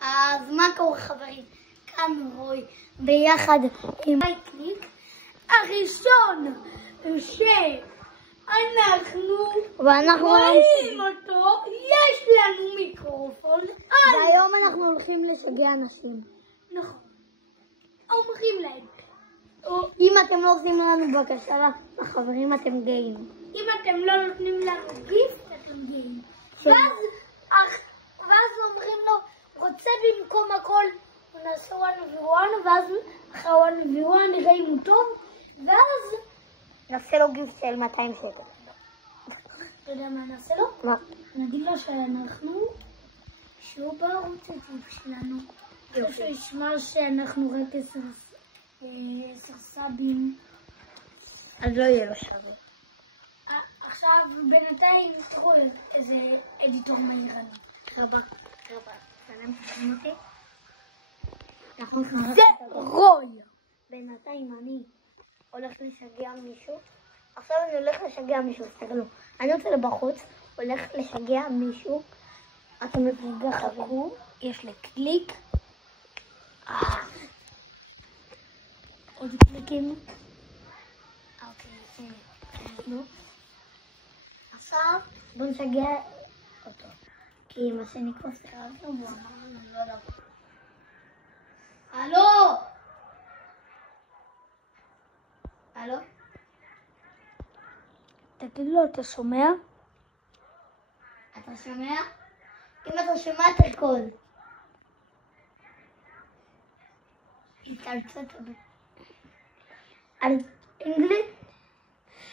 אז מה קורה חברים? כאן רוי ביחד עם קליק. הראשון שאנחנו רואים אותו, יש לנו מיקרופון. והיום אנחנו הולכים לשגע אנשים. נכון. אומרים להם. אם אתם לא עושים לנו בקשה לחברים, אתם גאים. אם אתם לא נותנים לנו גיפט, אתם גאים. ואז אומרים לו, רוצה במקום הכל, נעשה 1v1, ואז אחרי 1v1 נראה אם הוא טוב, ואז נעשה לו גיפט של 200 שקל. אתה יודע מה נעשה לו? מה? נגיד לו שהוא בערוץ הטוב שלנו. אחרי שהוא ישמע שאנחנו רק 10 סאבים. אז לא יהיה לו שווה. עכשיו בינתיים תראו איזה אדיטור מהיר אני. רבה. זה רוי. בינתיים אני הולך לשגע מישהו. עכשיו אני הולך לשגע מישהו, תראו. אני יוצא לבחוץ, הולך לשגע מישהו. אתם מפגע חכו, יש לי קליק. עוד קליקים. אוקיי, נו. עכשיו בוא נשגע אותו. כי מה שנקרא סרבנו, והוא אמר לנו לא לבוא. הלו! הלו? תגיד לו, אתה שומע? אתה שומע? אם אתה שומע תרקוד. התקלצת על אנגליש?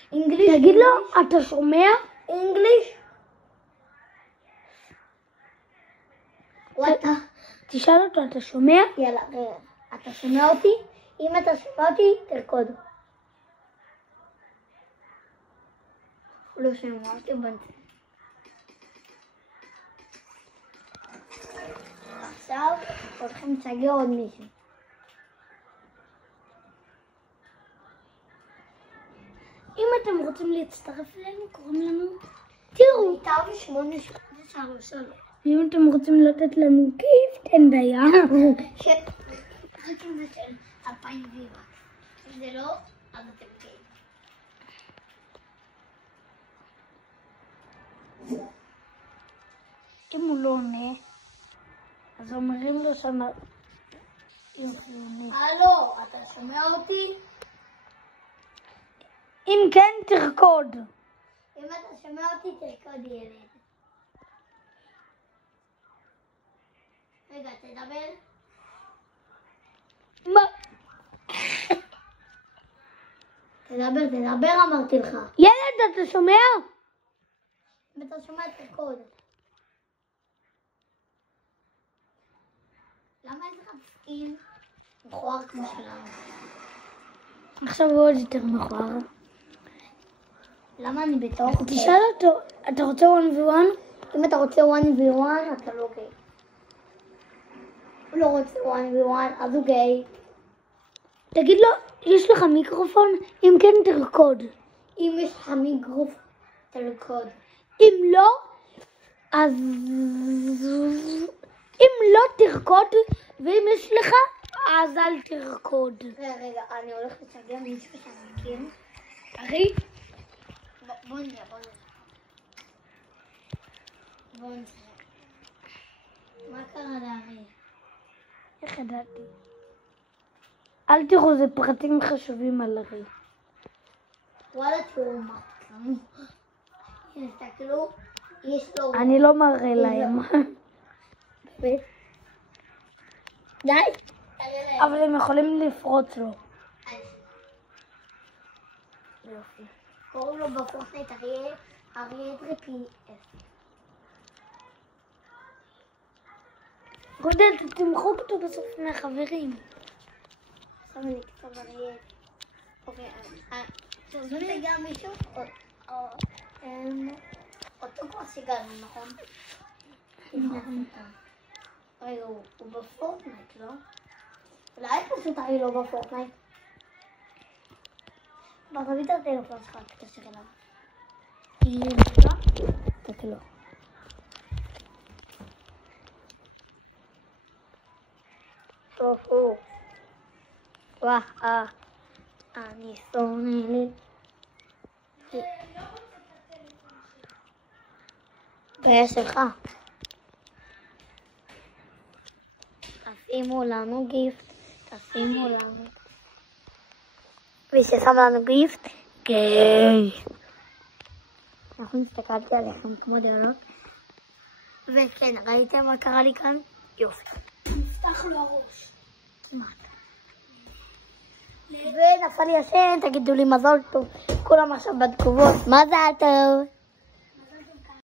תגיד לו, אתה שומע? אנגליש? וואטה. תשאל אותו, אתה שומע? יאללה, אתה שומע אותי? אם אתה שומע אותי, תרקוד. הוא לא שומע אותי, בנצה. עכשיו הולכים לשגע עוד מישהו. אם אתם רוצים להצטרף אלינו, קוראים לנו... תראו, תאו 833. ואם אתם רוצים לתת לנו גיפט, אין בעיה. רק אם זה של 2000 וירה. אם זה לא, אז אתם כן. אם הוא לא עונה, אז אומרים לו שמה... הלו, אתה שומע אותי? אם כן, תרקוד. אם אתה שומע אותי, תרקוד ילד. רגע, תדבר. מה? תדבר אמרתי לך. ילד, אתה שומע? אם אתה שומע, תרקוד. למה יש לך סקין מכוער כמו שלנו? עכשיו הוא עוד יותר מכוער. למה אני בתוך? תשאל אותו, אתה רוצה 1v1? אם אתה רוצה 1v1, אתה לא גיי. הוא לא רוצה 1v1, אז הוא גיי. תגיד לו, יש לך מיקרופון? אם כן, תרקוד. אם יש לך מיקרופון, תרקוד. אם לא, אז... אם לא תרקוד, ואם יש לך, אז אל תרקוד. רגע, אני הולך לשגע מישהו שמכיר. אחי? בוא נראה. מה קרה לארי? איך ידעתי? אל תראו, זה פרטים חשובים על ארי. וואלה, תראו מה. תסתכלו, יש לו... אני לא מראה להם. די. אבל הם יכולים לפרוץ לו. יופי. קוראים לו בפורטנייט אריה טריפי-אס. גודל, תמחוק אותו בסוף מהחברים. עכשיו אני אכתוב אריה. אוקיי, זה גם מישהו? אותו כבר סיגרנו, נכון? רגע, הוא בפורטנייט, לא? אולי פשוט אני לא בפורטנייט. תביא את הטלפון שלך, תקשר אליו. תקלו. סוף הוא. וואה, אני שונא. ויש לך. תשימו לנו גיפט, תשימו לנו. וששם לנו גיפט, גיי. אנחנו הסתכלתי עליכם כמו דעות. וכן, ראיתם מה קרה לי כאן? יופי. נפתח לו הראש. כמעט. ונפל לי השן, תגידו לי מזל טוב. כולם עכשיו בתגובות, מזל טוב.